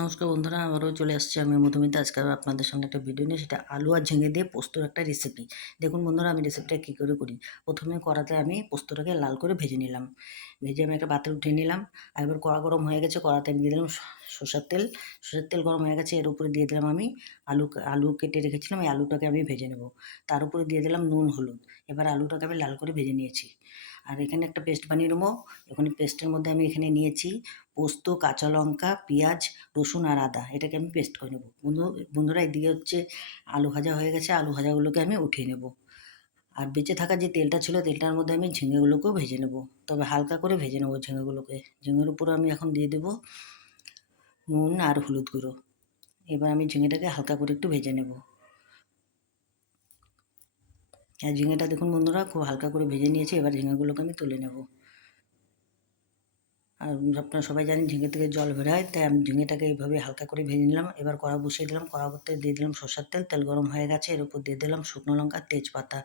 নমস্কার বন্ধুরা, আবারও চলে আসছি আমি মধুমিতা। আজকে আপনাদের সামনে একটা ভিডিও নিয়ে, সেটা আলু আর ঝিঙে দিয়ে পোস্তর একটা রেসিপি। দেখুন বন্ধুরা, আমি রেসিপিটা কী করে করি। প্রথমে কড়াতে আমি পোস্তটাকে লাল করে ভেজে নিলাম। ভেজে আমি একটা পাত্রে উঠিয়ে নিলাম। আর এবার কড়া গরম হয়ে গেছে, কড়াতে আমি দিয়ে দিলাম সরষের তেল। সরষের তেল গরম হয়ে গেছে, এর উপরে দিয়ে দিলাম আমি আলু কেটে রেখেছিলাম। এই আলুটাকে আমি ভেজে নেব। তার উপরে দিয়ে দিলাম নুন হলুদ। এবার আলুটাকে আমি লাল করে ভেজে নিয়েছি। আর এখানে একটা পেস্ট বানিয়ে নেবো। এখানে পেস্টের মধ্যে আমি এখানে নিয়েছি পোস্ত, কাঁচা লঙ্কা, পেঁয়াজ, রসুন আর আদা। এটাকে আমি পেস্ট করে নেবো। বন্ধুরা, এদিকে হচ্ছে আলু ভাজা হয়ে গেছে। আলু ভাজাগুলোকে আমি উঠিয়ে নেব। আর বেঁচে থাকা যে তেলটা ছিল, তেলটার মধ্যে আমি ঝিঙেগুলোকেও ভেজে নেব। তবে হালকা করে ভেজে নেবো ঝিঙেগুলোকে। ঝিঙের উপরে আমি এখন দিয়ে দেবো নুন আর হলুদ গুঁড়ো। এবার আমি ঝিঙেটাকে হালকা করে একটু ভেজে নেব। আর ঝিঙেটা দেখুন বন্ধুরা, খুব হালকা করে ভেজে নিয়েছি। এবার ঝিঙেগুলোকে আমি তুলে নেব। আর আপনারা সবাই জানেন ঝিঙে থেকে জল বেরোয়, তাই আমি ঝিঙেটাকে এইভাবে হালকা করে ভেজে নিলাম। এবার কড়া বসিয়ে দিলাম। কড়া করতে দিয়ে দিলাম সরষের তেল। তেল গরম হয়ে গেছে, এর উপর দিয়ে দিলাম শুকনো লঙ্কা, তেজপাতা।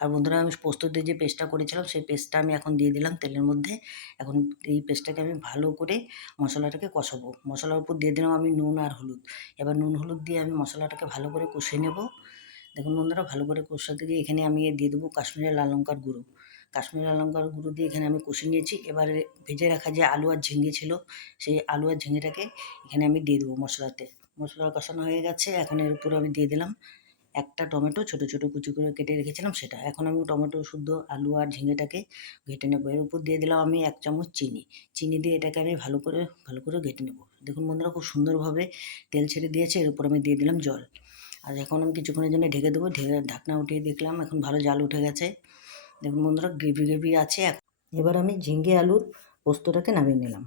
আর বন্ধুরা, আমি পোস্ত দিয়ে যে পেস্টটা করেছিলাম, সেই পেস্টটা আমি এখন দিয়ে দিলাম তেলের মধ্যে। এখন এই পেস্টটাকে আমি ভালো করে মশলাটাকে কষাবো। মশলার উপর দিয়ে দিলাম আমি নুন আর হলুদ। এবার নুন হলুদ দিয়ে আমি মশলাটাকে ভালো করে কষিয়ে নেব। দেখুন বন্ধুরা, ভালো করে কষাতে গিয়ে এখানে আমি দিয়ে দেবো কাশ্মীরি লাল লঙ্কার গুঁড়ো। কাশ্মীরি লাল লঙ্কার গুঁড়ো দিয়ে এখানে আমি কষিয়ে নিয়েছি। এবারে ভেজে রাখা যে আলু আর ঝিঙে ছিল, সেই আলু আর ঝিঙেটাকে এখানে আমি দিয়ে দেবো মশলাতে। মশলা কষানো হয়ে গেছে। এখন এর উপর আমি দিয়ে দিলাম একটা টমেটো, ছোটো ছোটো কুচি করে কেটে রেখেছিলাম সেটা। এখন আমি টমেটো শুদ্ধ আলু আর ঝিঙেটাকে ঘেটে নেবো। এর উপর দিয়ে দিলাম আমি 1 চামচ চিনি। চিনি দিয়ে এটাকে আমি ভালো করে ঘেটে নেবো। দেখুন বন্ধুরা, খুব সুন্দরভাবে তেল ছেড়ে দিয়েছে। এর উপর আমি দিয়ে দিলাম জল। আর এখন আমি কিছুক্ষণের জন্য ঢেকে দেবো। ঢাকনা উঠিয়ে দেখলাম এখন ভালো জাল উঠে গেছে। দেখুন বন্ধুরা, গ্রেভি আছে। এবার আমি ঝিঙে আলুর পোস্তটাকে নামিয়ে নিলাম।